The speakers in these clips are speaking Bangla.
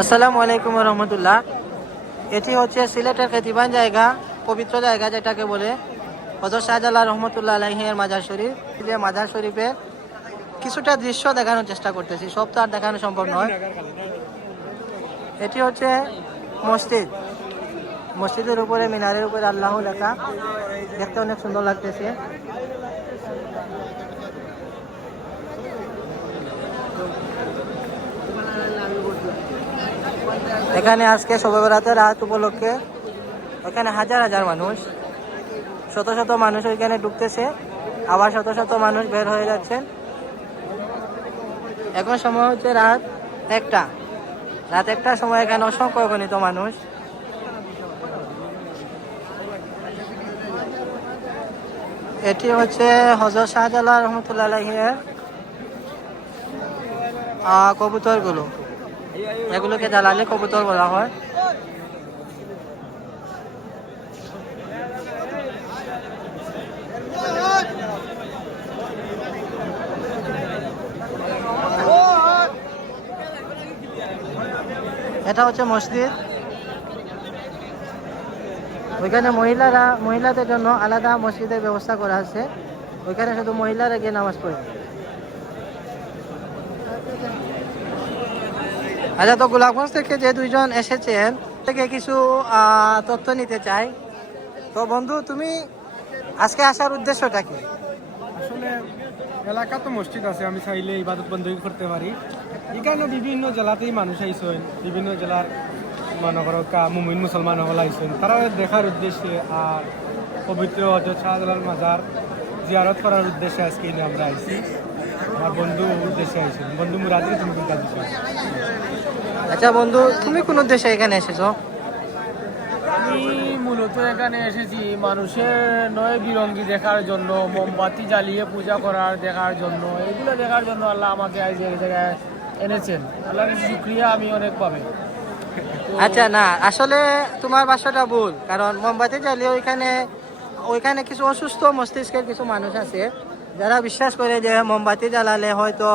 আসসালামু আলাইকুম রহমতুল্লাহ। এটি হচ্ছে সিলেটের খ্যাতিমান জায়গা, পবিত্র জায়গা যেটাকে বলে হযরত শাহজালাল রহমতুল্লাহ আলাইহির মাজার শরীফ। যে মাজার শরীফের কিছুটা দৃশ্য দেখানোর চেষ্টা করতেছি, সব তো আর দেখানো সম্ভব নয়। এটি হচ্ছে মসজিদ। মসজিদের উপরে মিনারের উপরে আল্লাহ লেখা, দেখতে অনেক সুন্দর লাগতেছে। এখানে আজকে শবে বরাতের রাত উপলক্ষে এখানে হাজার হাজার মানুষ, শত শত মানুষ ওইখানে ঢুকতেছে, আবার শত শত মানুষ বের হয়ে যাচ্ছেন। এখন সময় হচ্ছে রাত 1টা। রাত 1টার সময় এখানে অসংখ্য গণিত মানুষ। এটি হচ্ছে হযরত শাহজালাল রহমতুল্লাহ আলাইহির কবুতরগুলো, এগুলোকে জালালি কবুতর বলা হয়। এটা হচ্ছে মসজিদ। ওইখানে মহিলাদের জন্য আলাদা মসজিদের ব্যবস্থা করা আছে, ওইখানে শুধু মহিলারা গিয়ে নামাজ পড়ে। আচ্ছা, তো গোলাপগঞ্জ থেকে যে দুইজন এসেছেন থেকে কিছু তথ্য নিতে চাই। তো বন্ধু, তুমি আজকে আসার উদ্দেশ্যটা কি? আসলে এলাকা তো মসজিদ আছে, আমি চাইলে ইবাদত বন্দী করতে পারি। এখানে বিভিন্ন জেলাতেই মানুষ আইসেন, বিভিন্ন জেলার মনে করো মুমিন মুসলমান হল আইসেন, তারা দেখার উদ্দেশ্যে আর পবিত্র হযরত শাহজালাল মাজার জিয়ারত করার উদ্দেশ্যে আজকে আমরা আইছি। আমার বন্ধু উদ্দেশ্যে আইসেন, বন্ধু মুরাদি। তুমি কোন কাজে? আচ্ছা বন্ধু, তুমি কোন উদ্দেশ্যে এখানে এসেছো? আমি মূলত এখানে এসেছি মানুষের নয় বিরঙ্গি দেখার জন্য, মোমবাতি জ্বালিয়ে পূজা করার দেখার জন্য, এগুলো দেখার জন্য আল্লাহ আমাকে আজ এই জায়গায় এনেছেন। আল্লাহর শুকরিয়া আমি অনেক পাবে। আচ্ছা, না আসলে তোমার বাসাটা ভুল, কারণ মোমবাতি জ্বালিয়ে ওইখানে কিছু অসুস্থ মস্তিষ্কের কিছু মানুষ আছে যারা বিশ্বাস করে যে মোমবাতি জ্বালালে হয়তো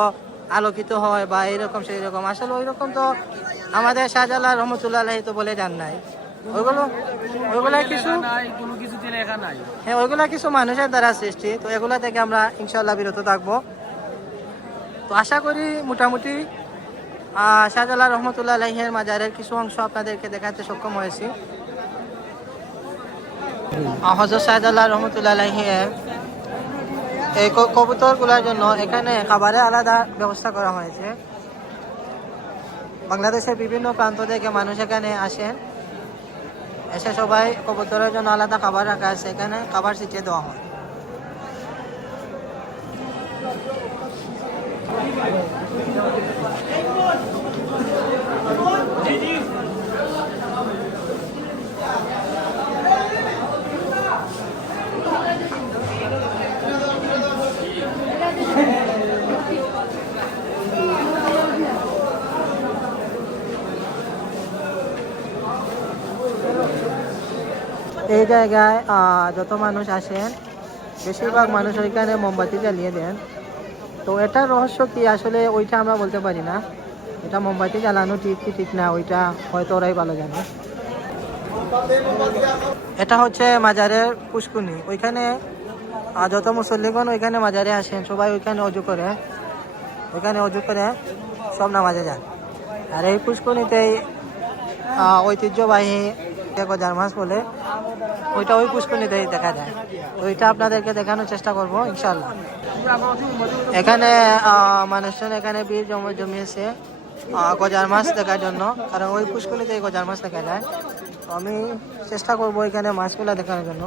আলোকিত হয় বা এইরকম সেই রকম। আসলে ওই রকম তো আমাদের শাহজালাল রহমতুল্লাহ আলাইহি তো বলে যান নাই। ওইগুলা কিছু কোনো কিছুতে লেখা নাই। হ্যাঁ, ওইগুলা কিছু মানুষের দ্বারা সৃষ্টি। তো এগুলা থেকে আমরা ইনশাল্লাহ বিরত থাকবো। তো আশা করি মোটামুটি শাহজালাল রহমতুল্লাহ আলাইহির মাজারের কিছু অংশ আপনাদেরকে দেখাতে সক্ষম হয়েছি। হযরত শাহজালাল রহমতুল্লাহ আলাইহির এই কবুতরগুলোর জন্য এখানে খাবারের আলাদা ব্যবস্থা করা হয়েছে। বাংলাদেশের বিভিন্ন প্রান্ত থেকে মানুষ এখানে আসেন, এসে সবাই কবুতরের জন্য আলাদা খাবার রাখা আছে, এখানে খাবার ছিটিয়ে দেওয়া হয়। এই জায়গায় যত মানুষ আসেন বেশিরভাগ মানুষ ওইখানে মোমবাতি জ্বালিয়ে দেন। তো এটার রহস্য কি আসলে ওইটা আমরা বলতে পারি না। এটা মোমবাতি জ্বালানো ঠিক কি ঠিক না ওইটা হয়তো ওরাই ভালো জানে। এটা হচ্ছে মাজারের পুষ্কুনি। ওইখানে যত মুসল্লিগণ ওইখানে মাজারে আসেন সবাই ওইখানে অজু করে সব নামাজে যান। আর এই পুষ্কুনিতেই ঐতিহ্যবাহী গজার মাছ বলে ওইটা ওই পুষ্কুনিতেই দেখা যায়। ওইটা আপনাদেরকে দেখানোর চেষ্টা করব ইনশাল্লাহ। এখানে মানুষজন এখানে ভিড় জমিয়েছে গজার মাছ দেখার জন্য, কারণ ওই পুষ্কুনিতেই গজার মাছ দেখা যায়। তো আমি চেষ্টা করবো এখানে মাছগুলো দেখানোর জন্য।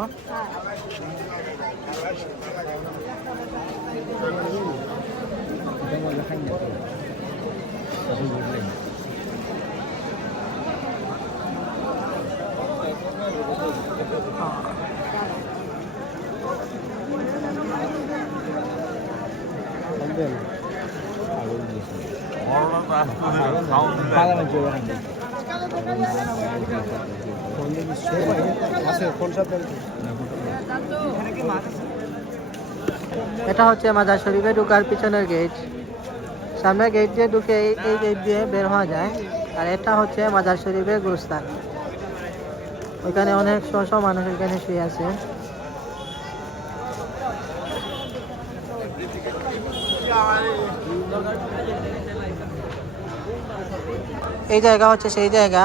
এটা হচ্ছে মাজার শরীফে ঢুকার পিছনের গেট। সামনে গেট দিয়ে ঢুকে এই গেট দিয়ে বের হওয়া যায়। আর এটা হচ্ছে মাজার শরীফের গুরুস্থান। ওইখানে অনেক শহ মানুষ এখানে শুয়ে আছে। এই জায়গা হচ্ছে সেই জায়গা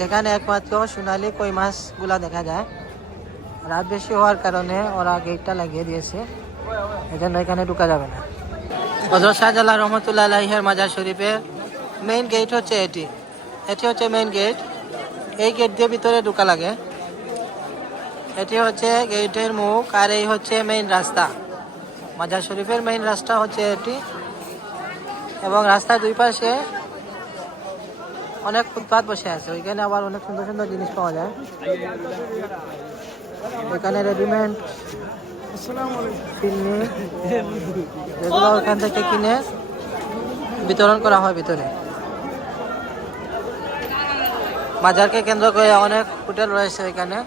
যেখানে একমাত্র সোনালী কই মাছগুলা দেখা যায়। রাত বেশি হওয়ার কারণে ওরা গেটটা লাগিয়ে দিয়েছে, এই জন্য এখানে ঢুকা যাবে না। হযরত শাহজালাল রহমতুল্লাহ আলাইহির মাজার শরীফের মেইন গেট হচ্ছে এটি। এটি হচ্ছে মেইন গেট। এই গেট দিয়ে ভিতরে ঢোকা লাগে। এটি হচ্ছে গেটের মুখ, আর এই হচ্ছে মেইন রাস্তা। মাজার শরীফের মেইন রাস্তা হচ্ছে এটি, এবং রাস্তার দুই পাশে অনেক ফুটপাত বসে আছে। ওইখানে আবার অনেক সুন্দর সুন্দর জিনিস পাওয়া যায়। এখানে রেডিমেড ফিল্মি যেগুলো ওখান থেকে কিনে বিতরণ করা হয় ভিতরে। মাজারকে কেন্দ্র করে অনেক হোটেল রয়েছে এখানে।